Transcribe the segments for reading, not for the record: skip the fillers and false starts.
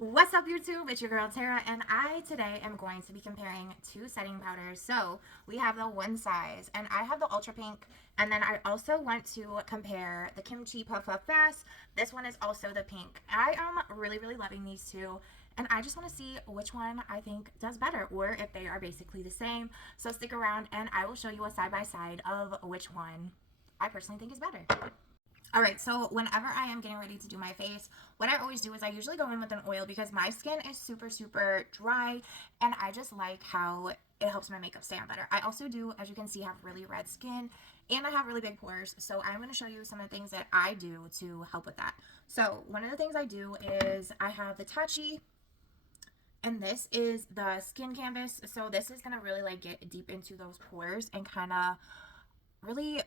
What's up YouTube? It's your girl Tara and I today am going to be comparing two setting powders. So we have the one size and I have the ultra pink, and then I also want to compare the Kimchi Puff Puff Fast. This one is also the pink. I am really loving these two and I just want to see which one I think does better or if they are basically the same. So stick around and I will show you a side by side of which one I personally think is better. All right, so whenever I am getting ready to do my face, what I always do is I usually go in with an oil because my skin is super dry and I just like how it helps my makeup stay on better. I also do, as you can see, have really red skin and I have really big pores. So I'm going to show you some of the things that I do to help with that. So one of the things I do is I have the Tachi, and this is the skin canvas. So this is going to really like get deep into those pores and kind of really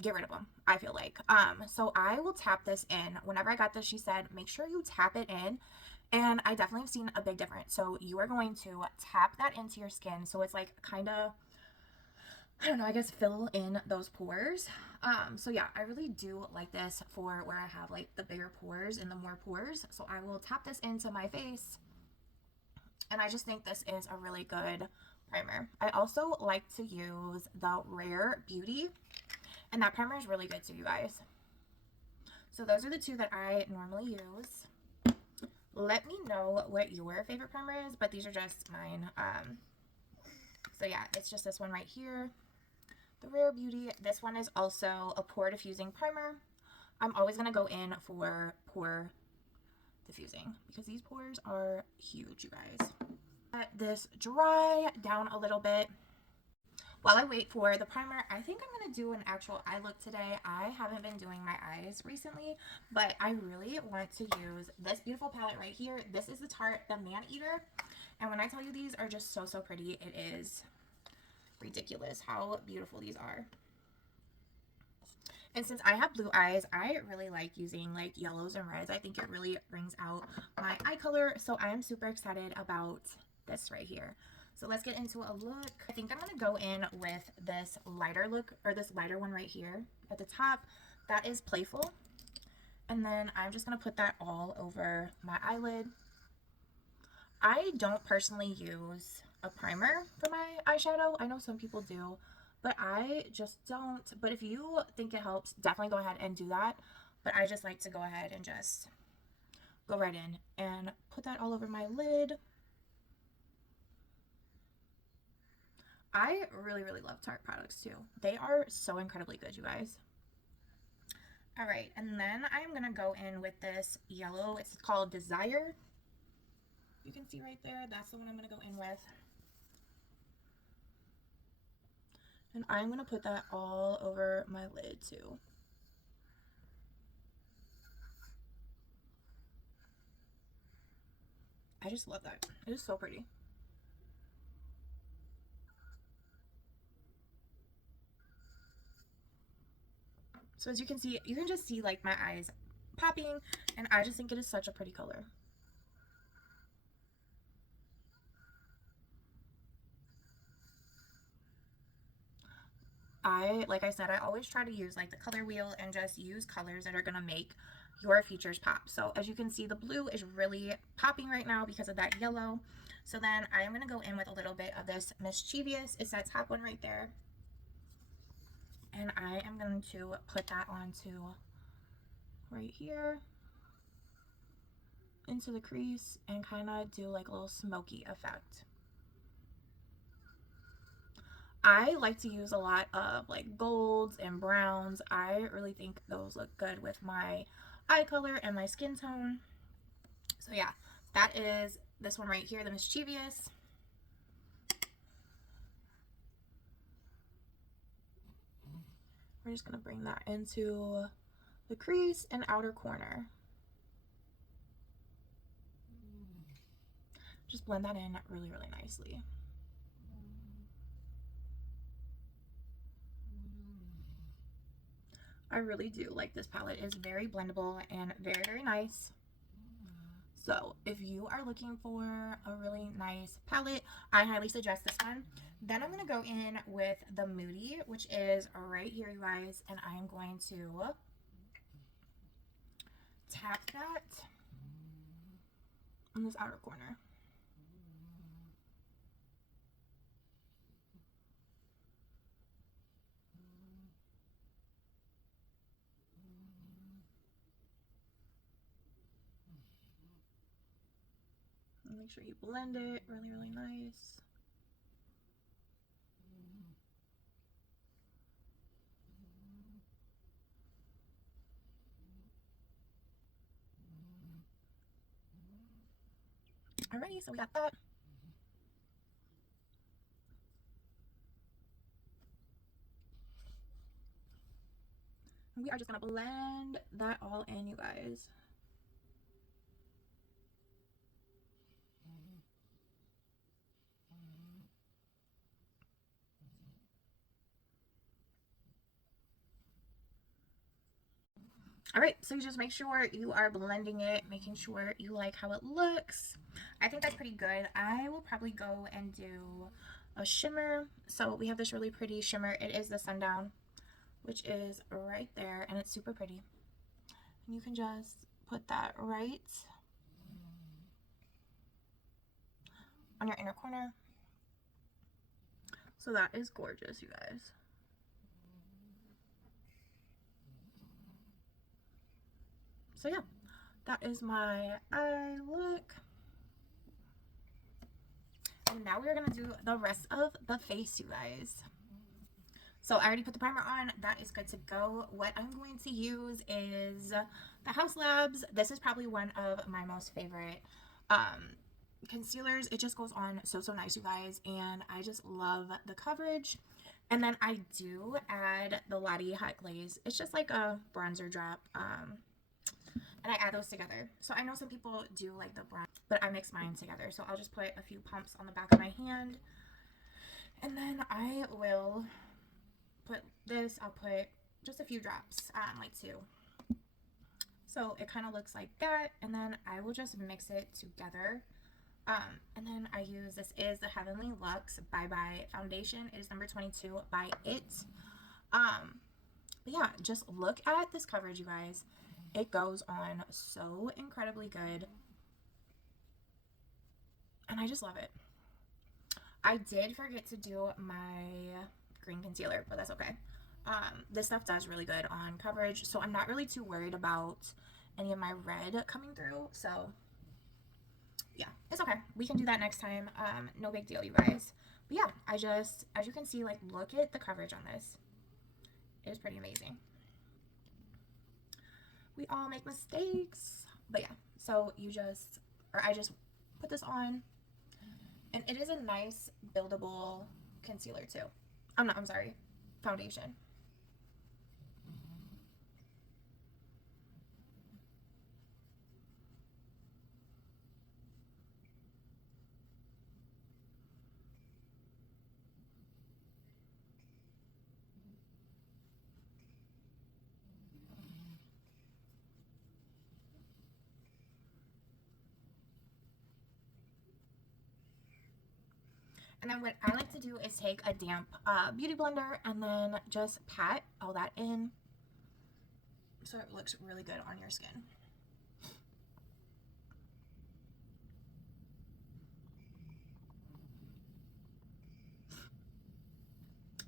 get rid of them, I feel like. So I will tap this in. Whenever I got this, she said make sure you tap it in, and I definitely have seen a big difference. So you are going to tap that into your skin so it's like kind of, I don't know, I guess fill in those pores. So yeah, I really do like this for where I have like the bigger pores and the more pores. So I will tap this into my face, and I just think this is a really good primer. I also like to use the Rare Beauty, and that primer is really good too, you guys. So those are the two that I normally use. Let me know what your favorite primer is, but these are just mine. So yeah, it's just this one right here, the Rare Beauty. This one is also a pore diffusing primer. I'm always going to go in for pore diffusing because these pores are huge, you guys. Let this dry down a little bit. While I wait for the primer, I think I'm going to do an actual eye look today. I haven't been doing my eyes recently, but I really want to use this beautiful palette right here. This is the Tarte, the Man Eater. And when I tell you these are just so pretty, it is ridiculous how beautiful these are. And since I have blue eyes, I really like using like yellows and reds. I think it really brings out my eye color. So I am super excited about this right here. So let's get into a look. I think I'm going to go in with this lighter look, or this lighter one right here at the top. That is Playful. And then I'm just going to put that all over my eyelid. I don't personally use a primer for my eyeshadow. I know some people do, but I just don't. But if you think it helps, definitely go ahead and do that. But I just like to go ahead and just go right in and put that all over my lid. I really love Tarte products too. They are so incredibly good, you guys. All right, and then I'm gonna go in with this yellow. It's called Desire. You can see right there, that's the one I'm gonna go in with. And I'm gonna put that all over my lid too. I just love that. It is so pretty. So as you can see, you can just see like my eyes popping, and I just think it is such a pretty color. Like I said, I always try to use like the color wheel and just use colors that are gonna make your features pop. So as you can see, the blue is really popping right now because of that yellow. So then I am gonna go in with a little bit of this Mischievous. It's that top one right there. And I am going to put that onto right here into the crease and kind of do like a little smoky effect. I like to use a lot of like golds and browns. I really think those look good with my eye color and my skin tone. So yeah, that is this one right here, the Mischievous. We're just going to bring that into the crease and outer corner. Just blend that in really nicely. I really do like this palette. It's very blendable and very nice. So if you are looking for a really nice palette, I highly suggest this one. Then I'm going to go in with the Moody, which is right here, you guys, and I am going to tap that on this outer corner. And make sure you blend it really, really nice. Alrighty, so we got that. And we are just gonna blend that all in, you guys. All right, so you just make sure you are blending it, making sure you like how it looks. I think that's pretty good. I will probably go and do a shimmer. So we have this really pretty shimmer. It is the Sundown, which is right there, and it's super pretty. And you can just put that right on your inner corner. So that is gorgeous, you guys. So yeah, that is my eye look. And now we're gonna do the rest of the face, you guys. So I already put the primer on. That is good to go. What I'm going to use is the House Labs. This is probably one of my most favorite concealers. It just goes on so nice, you guys, and I just love the coverage. And then I do add the Lottie Hot Glaze. It's just like a bronzer drop, and I add those together. So I know some people do like the bronzer, but I mix mine together. So I'll just put a few pumps on the back of my hand, and then I will put this. I'll put just a few drops, like 2. So it kind of looks like that, and then I will just mix it together. And then I use, this is the Heavenly Luxe Bye Bye foundation. It is number 22 by It. But yeah, just look at this coverage, you guys. It goes on so incredibly good, and I just love it. I did forget to do my green concealer, but that's okay. This stuff does really good on coverage, so I'm not really too worried about any of my red coming through. So yeah, it's okay. We can do that next time. No big deal, you guys. But yeah, I just, as you can see, like, look at the coverage on this. It is pretty amazing. We all make mistakes, but yeah. So you just, or I just put this on, and it is a nice buildable concealer too. I'm sorry, foundation. And then what I like to do is take a damp beauty blender and then just pat all that in so it looks really good on your skin.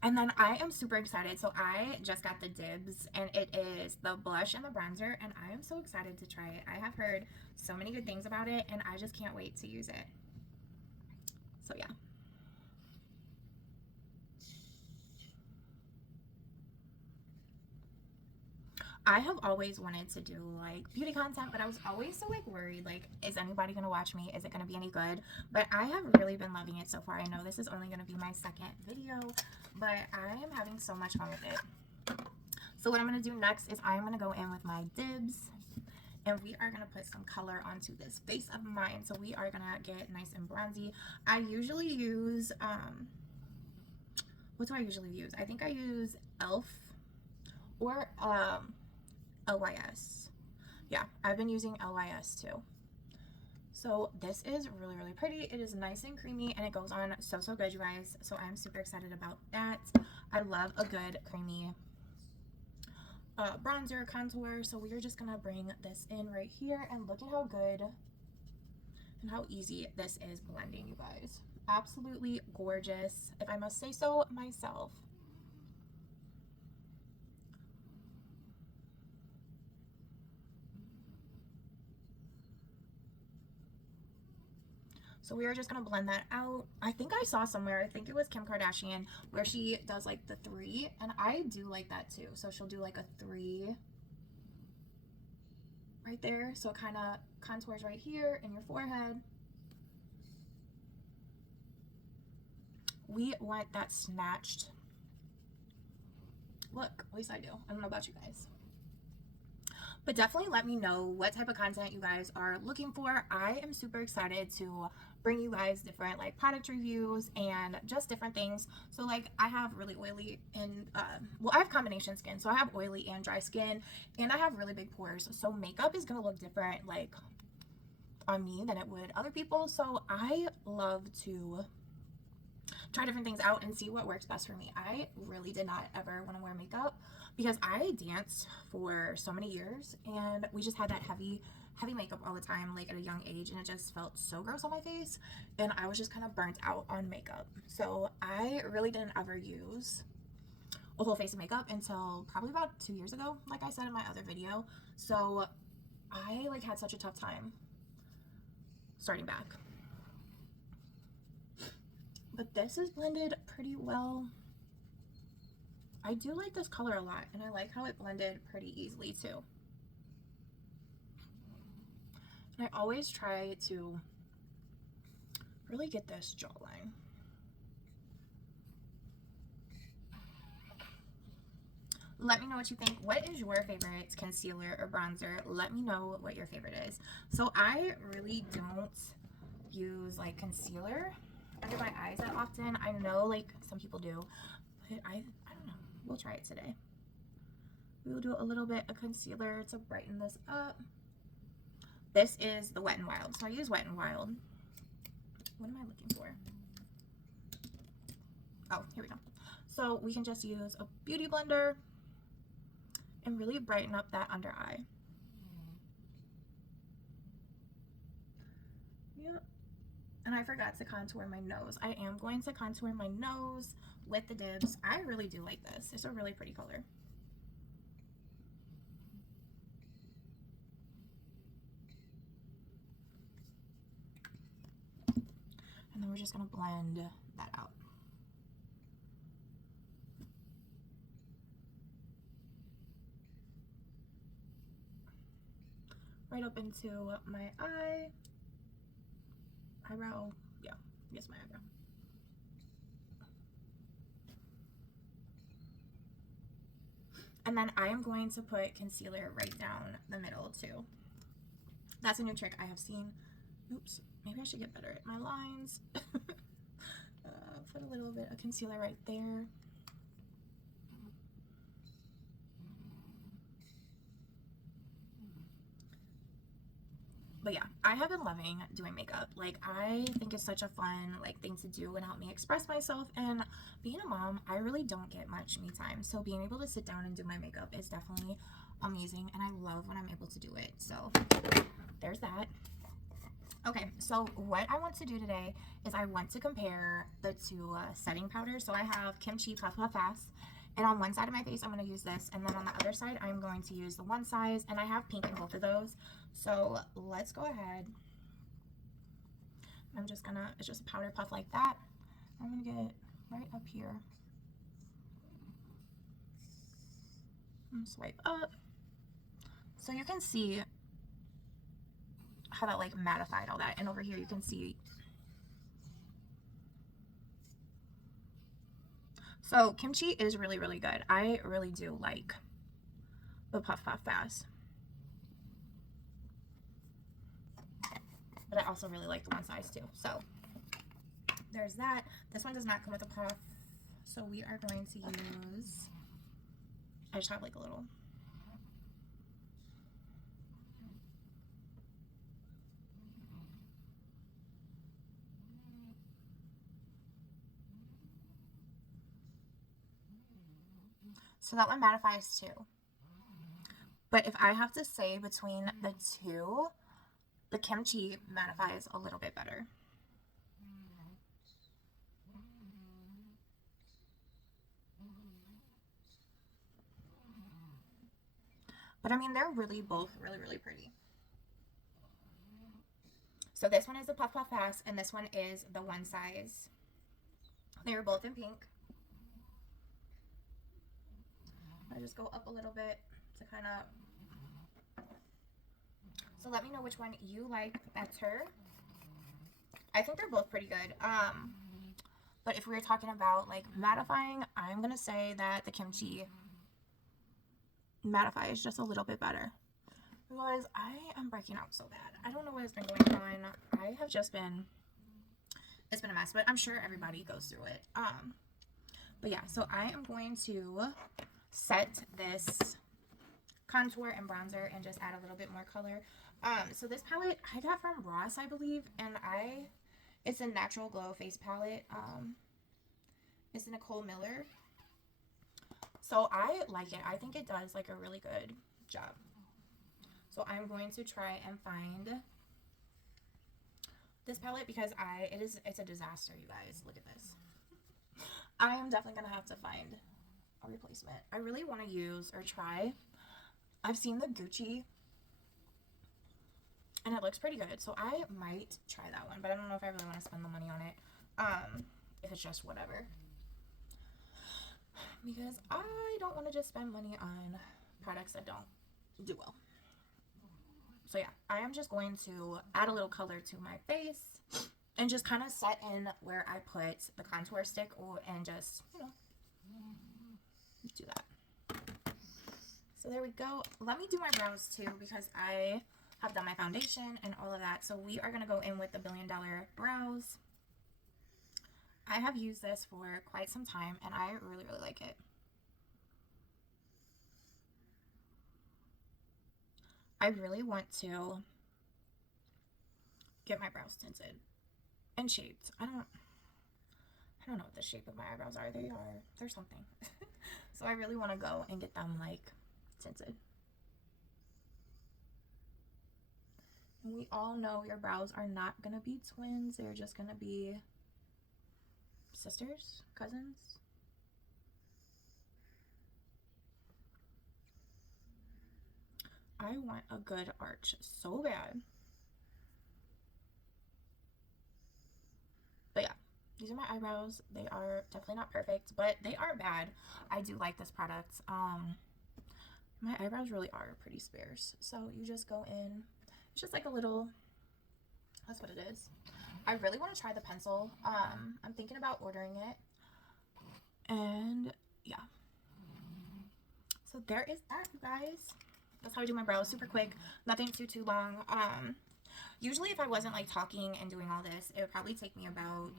And then I am super excited. So I just got the dibs, and it is the blush and the bronzer, and I am so excited to try it. I have heard so many good things about it, and I just can't wait to use it. So yeah. I have always wanted to do like beauty content, but I was always so like worried, like, is anybody gonna watch me? Is it gonna be any good? But I have really been loving it so far. I know this is only gonna be my second video, but I am having so much fun with it. So what I'm gonna do next is I'm gonna go in with my dibs, and we are gonna put some color onto this face of mine. So we are gonna get nice and bronzy. I usually use what do I usually use? I think I use ELF or LYS. Yeah, I've been using LYS too. So this is really pretty. It is nice and creamy, and it goes on so good, you guys. So I'm super excited about that. I love a good creamy bronzer contour. So we are just gonna bring this in right here, and look at how good And how easy this is blending, you guys. Absolutely gorgeous, if I must say so myself. So we are just gonna blend that out. I think I saw somewhere, I think it was Kim Kardashian, where she does like the 3, and I do like that too. So she'll do like a 3 right there, so it kind of contours right here in your forehead. We want that snatched look. At least I do. I don't know about you guys. But definitely let me know what type of content you guys are looking for. I am super excited to bring you guys different like product reviews and just different things. So like I have really oily and well, I have combination skin, so I have oily and dry skin, and I have really big pores, so makeup is gonna look different like on me than it would other people. So I love to try different things out and see what works best for me. I really did not ever want to wear makeup because I danced for so many years, and we just had that heavy makeup all the time, like at a young age, and it just felt so gross on my face, and I was just kind of burnt out on makeup. So I really didn't ever use a whole face of makeup until probably about 2 years ago, like I said in my other video. So I like had such a tough time starting back. But this is blended pretty well. I do like this color a lot, and I like how it blended pretty easily too. And I always try to really get this jawline. Let me know what you think. What is your favorite concealer or bronzer? Let me know what your favorite is. So I really don't use like concealer under my eyes that often. I know like some people do, but I don't know. We'll try it today. We will do a little bit of concealer to brighten this up. This is the Wet n Wild. So I use Wet n Wild. What am I looking for? Oh, here we go. So we can just use a beauty blender and really brighten up that under eye. Yep. And I forgot to contour my nose. I am going to contour my nose with the Dibs. I really do like this. It's a really pretty color. And then we're just going to blend that out. Right up into my eyebrow. Yeah, yes, my eyebrow. And then I am going to put concealer right down the middle too. That's a new trick I have seen. Oops, maybe I should get better at my lines. Put a little bit of concealer right there. But yeah, I have been loving doing makeup. Like, I think it's such a fun like thing to do and help me express myself. And being a mom, I really don't get much me time. So being able to sit down and do my makeup is definitely amazing. And I love when I'm able to do it. So there's that. Okay, so what I want to do today is I want to compare the two setting powders. So I have ChiPuff Fast, and on one side of my face I'm going to use this, and then on the other side I'm going to use the one size, and I have pink in both of those. So let's go ahead. I'm just gonna, it's just a powder puff like that. I'm gonna get right up here and swipe up, so you can see how that like mattified all that, and over here you can see. So kimchi is really, really good. I really do like the Puff Fast, but I also really like the one size too. So there's that. This one does not come with a puff, so we are going to use, I just have like a little, so that one mattifies too. But if I have to say between the two, the kimchi mattifies a little bit better. But I mean, they're really both really pretty. So this one is the Puff Puff Pass, and this one is the One Size. They were both in pink. I just go up a little bit to kind of. So let me know which one you like better. I think they're both pretty good. But if we were talking about like mattifying, I'm gonna say that the kimchi mattifies just a little bit better. Guys, I am breaking out so bad. I don't know what has been going on. I have just been, it's been a mess, but I'm sure everybody goes through it. But yeah, so I am going to set this contour and bronzer and just add a little bit more color. So this palette I got from Ross, I believe, and it's a Natural Glow face palette. It's Nicole Miller. So I like it. I think it does like a really good job. So I'm going to try and find this palette because it's a disaster, you guys. Look at this. I am definitely going to have to find a replacement. I really want to use or try. I've seen the Gucci and it looks pretty good. So I might try that one, but I don't know if I really want to spend the money on it. If it's just whatever. Because I don't want to just spend money on products that don't do well. So yeah, I am just going to add a little color to my face and just kind of set in where I put the contour stick and just, do that. So there we go. Let me do my brows too because I have done my foundation and all of that. So we are going to go in with the $1 Billion Brows. I have used this for quite some time and I really like it. I really want to get my brows tinted and shaped. I don't know what the shape of my eyebrows are. They're something. So I really want to go and get them like tinted. And we all know your brows are not going to be twins. They're just going to be sisters, cousins. I want a good arch so bad. But yeah, these are my eyebrows. They are definitely not perfect, but they aren't bad. I do like this product. My eyebrows really are pretty sparse. So you just go in. It's just like a little, that's what it is. I really want to try the pencil. I'm thinking about ordering it. And yeah. So there is that, you guys. That's how I do my brows, super quick, nothing too long. Usually if I wasn't like talking and doing all this, it would probably take me about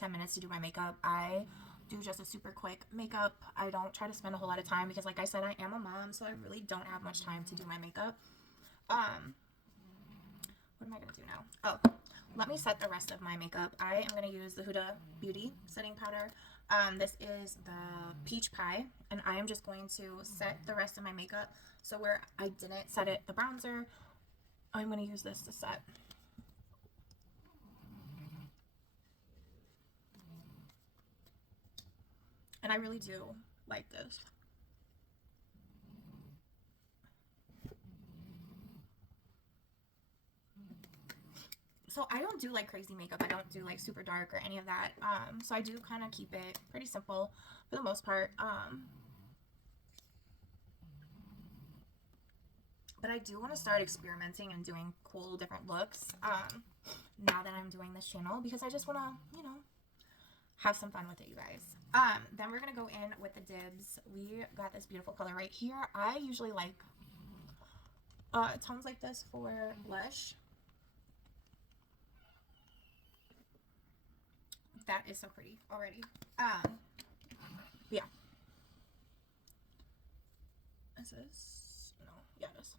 10 minutes to do my makeup. I do just a super quick makeup. I don't try to spend a whole lot of time because like I said, I am a mom, so I really don't have much time to do my makeup. What am I gonna do now? Oh, let me set the rest of my makeup. I am gonna use the Huda Beauty setting powder. This is the Peach Pie, and I am just going to set the rest of my makeup. So where I didn't set it, the bronzer, I'm going to use this to set. And I really do like this. So I don't do like crazy makeup. I don't do like super dark or any of that. So I do kind of keep it pretty simple for the most part. But I do want to start experimenting and doing cool different looks now that I'm doing this channel because I just want to, have some fun with it, you guys. Then we're going to go in with the dibs. We got this beautiful color right here. I usually like tones like this for blush. That is so pretty already. Yeah. Is this? No. Yeah, it is.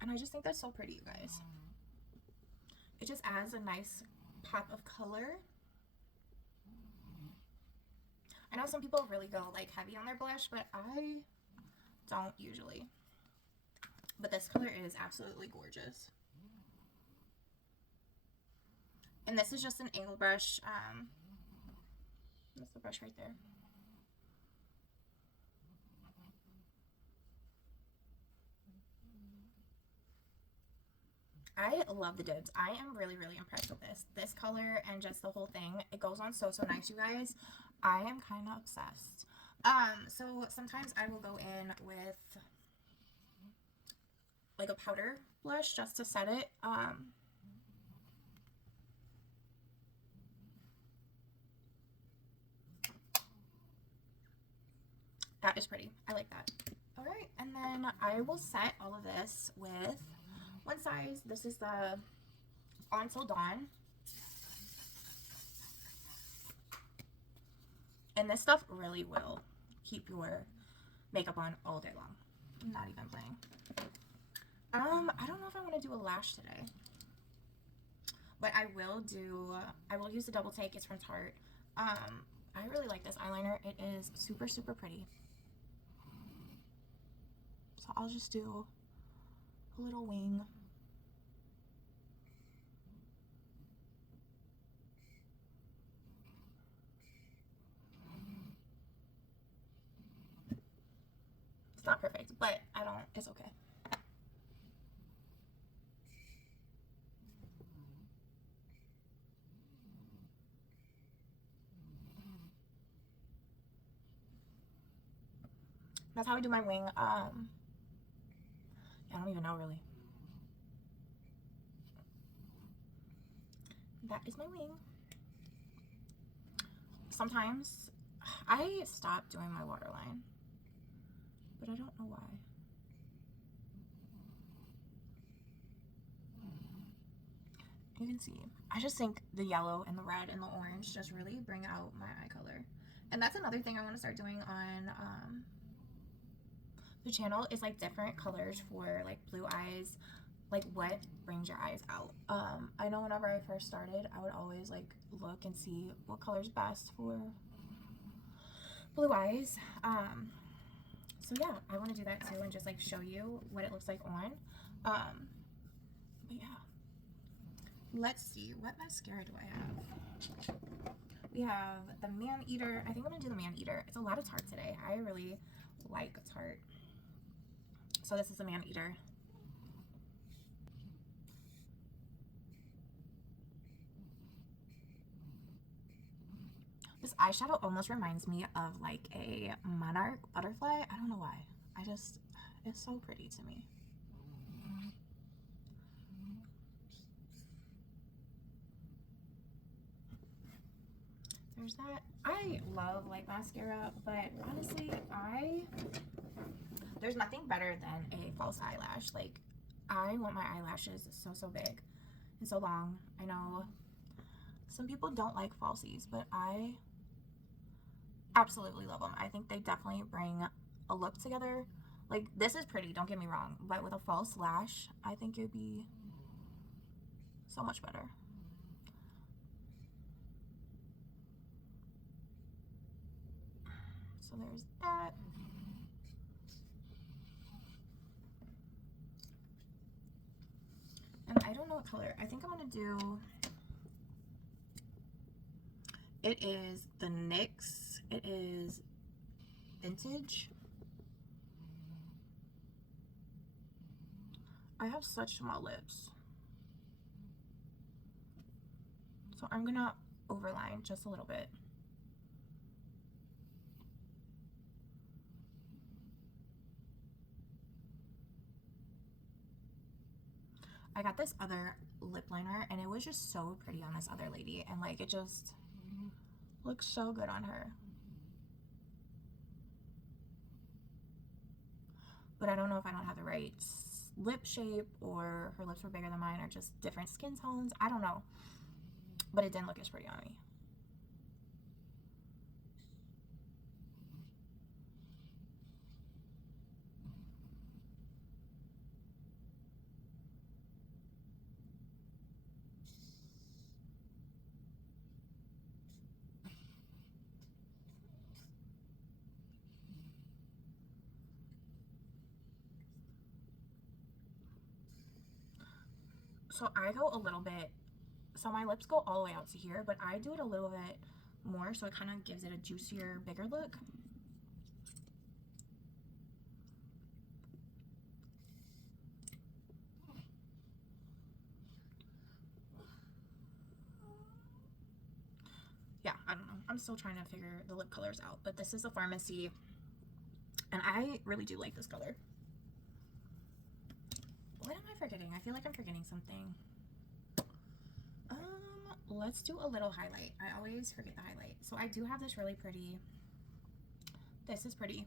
And I just think that's so pretty, you guys. It just adds a nice pop of color. I know some people really go like heavy on their blush, but I don't usually. But this color is absolutely gorgeous. And this is just an angle brush. That's the brush right there. I love the dibs. I am really, really impressed with this. This color and just the whole thing. It goes on so, so nice, you guys. I am kind of obsessed. So sometimes I will go in with like a powder blush just to set it. That is pretty. I like that. All right, and then I will set all of this with one size. This is the Until Dawn. And this stuff really will keep your makeup on all day long. I'm not even playing. I don't know if I want to do a lash today. But I will use the Double Take. It's from Tarte. I really like this eyeliner. It is super, super pretty. So I'll just do a little wing. It's not perfect, but it's okay. That's how I do my wing. I don't even know really. That is my wing. Sometimes I stop doing my waterline, but I don't know why. You can see, I just think the yellow and the red and the orange just really bring out my eye color. And that's another thing I want to start doing on the channel is like different colors for like blue eyes, like what brings your eyes out. I know whenever I first started, I would always like look and see what color's best for blue eyes. So yeah, I want to do that too and just like show you what it looks like on. But yeah, let's see, what mascara do I have? We have the Man Eater. I think I'm gonna do the Man Eater. It's a lot of Tarte today. I really like Tarte. So this is the Man Eater. This eyeshadow almost reminds me of like a monarch butterfly. I don't know why. It's so pretty to me. There's that. I love like mascara, but honestly, there's nothing better than a false eyelash. Like, I want my eyelashes so, so big and so long. I know some people don't like falsies, but I absolutely love them. I think they definitely bring a look together. Like, this is pretty, don't get me wrong, but with a false lash, I think it would be so much better. So there's that. And I don't know what color. I think I'm going to do, it is the NYX. It is Vintage. I have such small lips. So I'm going to overline just a little bit. I got this other lip liner and it was just so pretty on this other lady, and like it just looks so good on her. But I don't know if I don't have the right lip shape or her lips were bigger than mine or just different skin tones. I don't know. But it didn't look as pretty on me. So I go a little bit, so my lips go all the way out to here, but I do it a little bit more so it kind of gives it a juicier, bigger look. Yeah, I don't know. I'm still trying to figure the lip colors out, but this is a Pharmacy, and I really do like this color. What am I forgetting? I feel like I'm forgetting something. Let's do a little highlight. I always forget the highlight. So I do have this really pretty, this is pretty,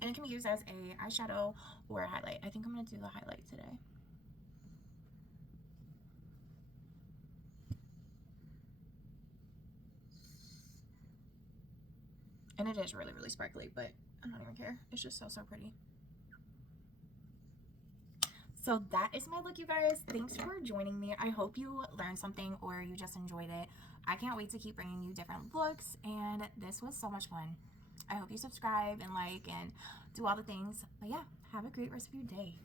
and it can be used as a eyeshadow or a highlight. I think I'm going to do the highlight today. And it is really, really sparkly, but I don't even care. It's just so, so pretty. So that is my look, you guys. Thanks for joining me. I hope you learned something or you just enjoyed it. I can't wait to keep bringing you different looks, and this was so much fun. I hope you subscribe and like and do all the things. But yeah, have a great rest of your day.